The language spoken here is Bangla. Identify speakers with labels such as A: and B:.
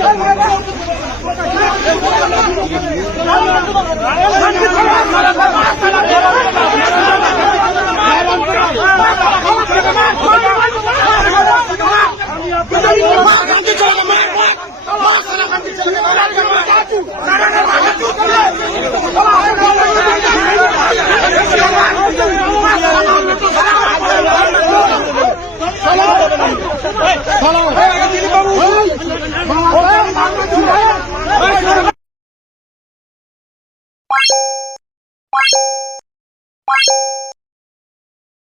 A: আমরা